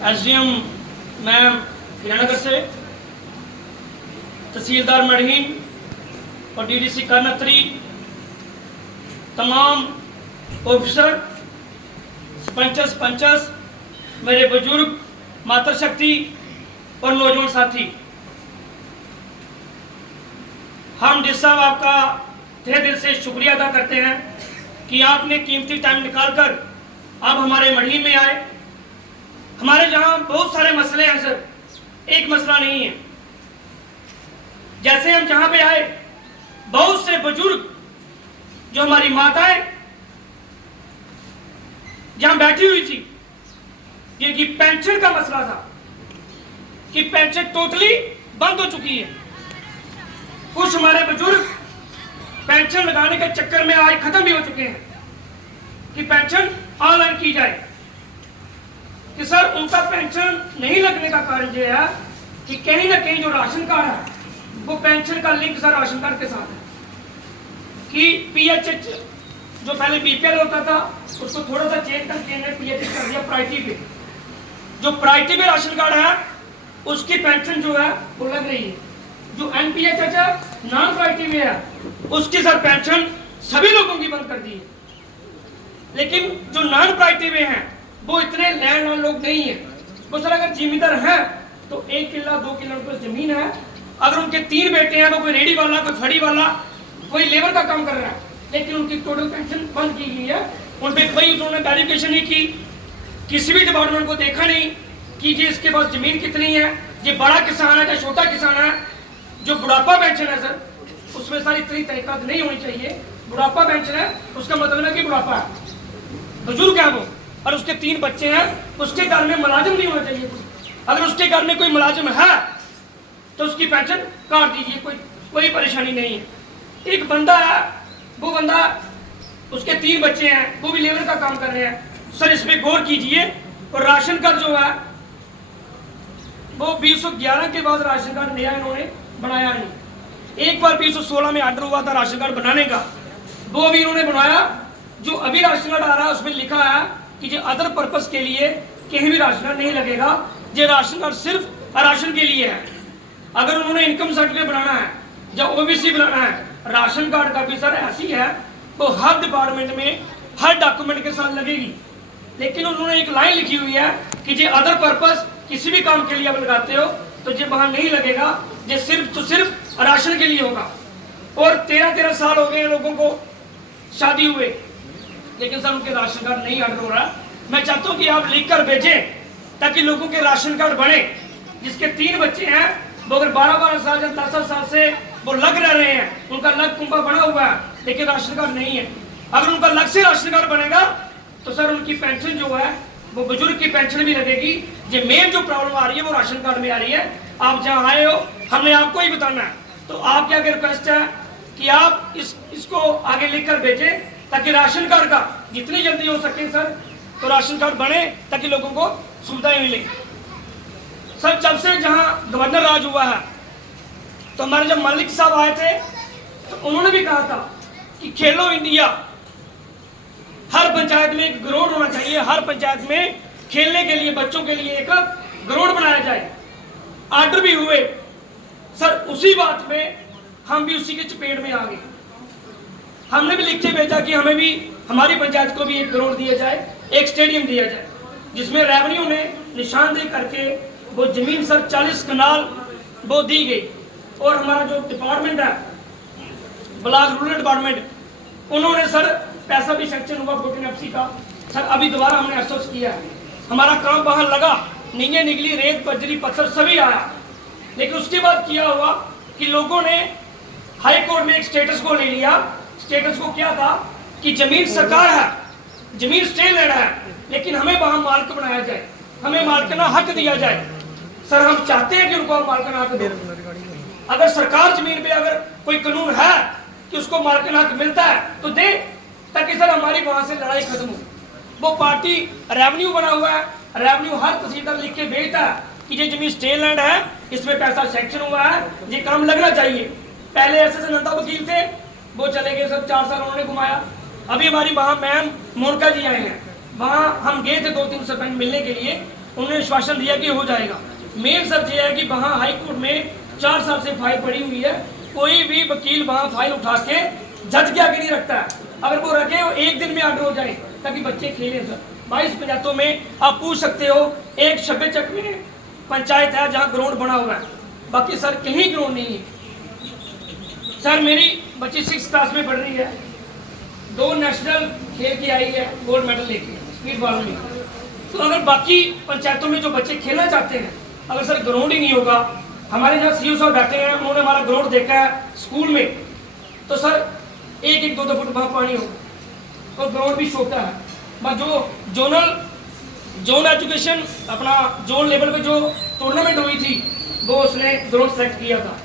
SDM ma'am Hiranagar से, तहसीलदार मढ़ीन और DDC कर्नत्री, तमाम ऑफिसर, सरपंच, मेरे बुजुर्ग, मातृशक्ति और नौजवान साथी, हम जिस साहब आपका तहे दिल से शुक्रिया अदा करते हैं कि आपने कीमती टाइम निकालकर आप हमारे मढ़ी में आए। हमारे यहाँ बहुत सारे मसले हैं सर, एक मसला नहीं है। जैसे हम जहाँ पे आए, बहुत से बुजुर्ग जो हमारी माताएं जहाँ बैठी हुई थी, ये कि पेंशन का मसला था कि पेंशन टोटली बंद हो चुकी है। कुछ हमारे बुजुर्ग पेंशन लगाने के चक्कर में आज खत्म भी हो चुके हैं कि पेंशन ऑनलाइन की जाए। कि सर उनका पेंशन नहीं लगने का कारण यह है कि कहीं ना कहीं जो राशन कार्ड है वो पेंशन का लिंक सर राशन कार्ड के साथ है कि पीएचएच जो पहले बीपीएल होता था उसको थोड़ा सा चेंज करके पीएचएच कर दिया प्रायोरिटी पे। जो प्रायोरिटी पे राशन कार्ड है उसकी पेंशन जो है वो लग रही है। जो एनपीएचएच है नॉन प्रायोरिटी में है उसकी सर पेंशन सभी लोगों की बंद कर दी है। लेकिन जो नॉन प्रायोरिटी में है वो इतने लैंड लोग नहीं है। वो सर अगर जिम्मेदार है तो 1 किला 2 किला उनके पास जमीन है। अगर उनके 3 बेटे हैं तो कोई रेडी वाला, कोई फड़ी वाला, कोई लेबर का काम कर रहा है, लेकिन उनकी टोटल पेंशन बंद की गई है। उन पर कोई उन्होंने वेरिफिकेशन नहीं की, किसी भी डिपार्टमेंट को देखा नहीं कि जी इसके पास जमीन कितनी है, ये बड़ा किसान है या छोटा किसान है। जो बुढ़ापा पेंशन है सर उसमें सारी इतनी तहकीकात नहीं होनी चाहिए। बुढ़ापा पेंशन है उसका मतलब है कि बुढ़ापा है, बुजुर्ग है वो, और उसके 3 बच्चे हैं, उसके घर में मुलाजिम नहीं होना चाहिए। अगर उसके घर में कोई मुलाजिम है तो उसकी पेंशन काट दीजिए, कोई परेशानी नहीं है। एक बंदा है, वो बंदा उसके 3 बच्चे हैं, वो भी लेबर का काम कर रहे हैं, सर इस पर गौर कीजिए। और राशन कार्ड जो है वो 2011 के बाद राशन कार्ड नया इन्होंने बनाया नहीं। एक बार 2016 में ऑर्डर हुआ था राशन कार्ड बनाने का, वो भी इन्होंने बनाया। जो अभी राशन कार्ड आ रहा है उसमें लिखा है कि जो अदर पर्पस के लिए कहीं भी राशन कार्ड नहीं लगेगा, ये राशन कार्ड सिर्फ राशन के लिए है। अगर उन्होंने इनकम सर्टिफिकेट बनाना है या ओबीसी बनाना है, राशन कार्ड का भी सर ऐसी है वो हर डिपार्टमेंट में हर डॉक्यूमेंट के साथ लगेगी। लेकिन उन्होंने एक लाइन लिखी हुई है कि जो अदर पर्पस किसी भी काम के लिए आप लगाते हो तो ये वहां नहीं लगेगा, ये सिर्फ तो सिर्फ राशन के लिए होगा। और 13-13 साल हो गए लोगों को शादी हुए, लेकिन सर उनके राशन कार्ड नहीं ऑर्डर हो रहा। मैं चाहता हूँ कि आप लिख कर भेजें ताकि लोगों के राशन कार्ड बने। जिसके 3 बच्चे हैं वो अगर 12-12 साल या 10 साल से वो लग रहे हैं, उनका लग कुंभा बना हुआ है लेकिन राशन कार्ड नहीं है। अगर उनका लग से राशन कार्ड बनेगा तो सर उनकी पेंशन जो है वो बुजुर्ग की पेंशन भी लगेगी। ये मेन जो प्रॉब्लम आ रही है वो राशन कार्ड में आ रही है। आप जहाँ आए हो हमने आपको ही बताना है, तो आपकी आगे रिक्वेस्ट है कि आप इसको आगे लिख कर भेजें ताकि राशन कार्ड का जितनी जल्दी हो सके सर तो राशन कार्ड बने ताकि लोगों को सुविधाएं मिले। सर जब से जहाँ गवर्नर राज हुआ है तो हमारे जब मलिक साहब आए थे तो उन्होंने भी कहा था कि खेलो इंडिया, हर पंचायत में एक ग्राउंड होना चाहिए, हर पंचायत में खेलने के लिए बच्चों के लिए एक ग्राउंड बनाया जाए। ऑर्डर भी हुए सर, उसी बात में हम भी उसी के चपेट में आ गए। हमने भी लिख के भेजा कि हमें भी हमारी पंचायत को भी एक ग्राउंड दिया जाए, एक स्टेडियम दिया जाए, जिसमें रेवेन्यू में निशानदेही करके वो जमीन सर 40 कनाल वो दी गई। और हमारा जो डिपार्टमेंट है ब्लॉक रूरल डिपार्टमेंट, उन्होंने सर पैसा भी सेक्शन हुआ 14FC का सर, अभी दोबारा हमने अफसोस किया है। हमारा काम वहां लगा, नींगे निकली, रेत बजरी पत्थर सभी आया, लेकिन उसके बाद किया हुआ कि लोगों ने हाई कोर्ट में एक स्टेटस को ले लिया। स्टेटस को क्या था कि जमीन सरकार है, जमीन स्टे लैंड है, लेकिन हमें वहां मालिक बनाया जाए, हमें मालिकाना हक दिया जाए। सर हम चाहते हैं कि उनको मालिकाना हक दे। अगर सरकार जमीन पे अगर कोई कानून है कि उसको मालिकाना हक मिलता है तो दे, ताकि सर हमारी वहां से लड़ाई खत्म हो। वो पार्टी रेवेन्यू बना हुआ है, रेवेन्यू हर तहसीलदार लिख के भेजता है कि ये जमीन स्टे लैंड है, इसमें पैसा सेक्शन हुआ है, ये काम लगना चाहिए। पहले ऐसे नंदा वकील थे, वो चले गए सर, 4 साल उन्होंने घुमाया। अभी हमारी वहाँ मैम मोनिका जी आए हैं, वहाँ हम गए थे 2-3 सरपंच मिलने के लिए। उन्होंने आश्वासन दिया कि हो जाएगा। मेन सर ये है कि वहाँ हाई कोर्ट में 4 साल से फाइल पड़ी हुई है, कोई भी वकील वहाँ फाइल उठा के जज के आगे नहीं रखता है। अगर वो रखे वो एक दिन में आर्डर हो जाए ताकि बच्चे खेलें। सर 22 पंचायतों में आप पूछ सकते हो, एक शब्बेचक में पंचायत है जहाँ ग्राउंड बना हुआ है, बाकी सर कहीं ग्राउंड नहीं है। सर मेरी बच्ची 6th क्लास में पढ़ रही है, 2 नेशनल खेल के आई है, गोल्ड मेडल लेके स्पीड बॉल में। तो अगर बाकी पंचायतों में जो बच्चे खेलना चाहते हैं, अगर सर ग्राउंड ही नहीं होगा, हमारे यहाँ सीओ साहब बैठे हैं, उन्होंने हमारा ग्राउंड देखा है स्कूल में, तो सर 1-2 फुट वहाँ पानी होगा और ग्राउंड भी छोटा है। बस जो जोन एजुकेशन अपना जोन लेवल पे जो टूर्नामेंट हुई थी वो उसने ग्राउंड सेलेक्ट किया था।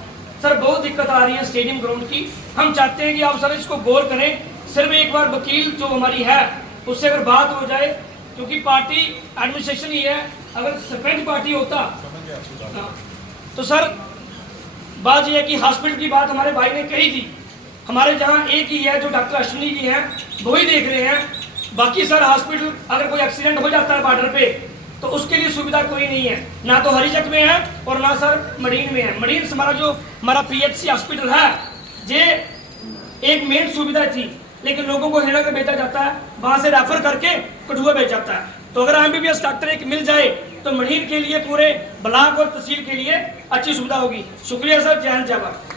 सर बहुत दिक्कत आ रही है स्टेडियम ग्राउंड की। हम चाहते हैं कि आप सर इसको गौर करें, सिर्फ एक बार वकील जो हमारी है उससे अगर बात हो जाए, क्योंकि पार्टी एडमिनिस्ट्रेशन ही है, अगर सरपंच पार्टी होता तो सर बात यह है कि हॉस्पिटल की बात हमारे भाई ने कही थी, हमारे जहाँ एक ही है जो डॉक्टर अश्विनी जी हैं वही देख रहे हैं। बाकी सर हॉस्पिटल अगर कोई एक्सीडेंट हो जाता है बॉर्डर पे तो उसके लिए सुविधा कोई नहीं है, ना तो हरिचक में है और ना सर मडीन में है। मडीन हमारा जो हमारा PHC हॉस्पिटल है ये एक मेन सुविधा थी, लेकिन लोगों को हेड़ा कर भेजा जाता है, वहाँ से रेफर करके कठुआ भेज जाता है। तो अगर MBBS डॉक्टर एक मिल जाए तो मडीन के लिए पूरे ब्लॉक और तहसील के लिए अच्छी सुविधा होगी। शुक्रिया सर, जय हिंद जय भारत।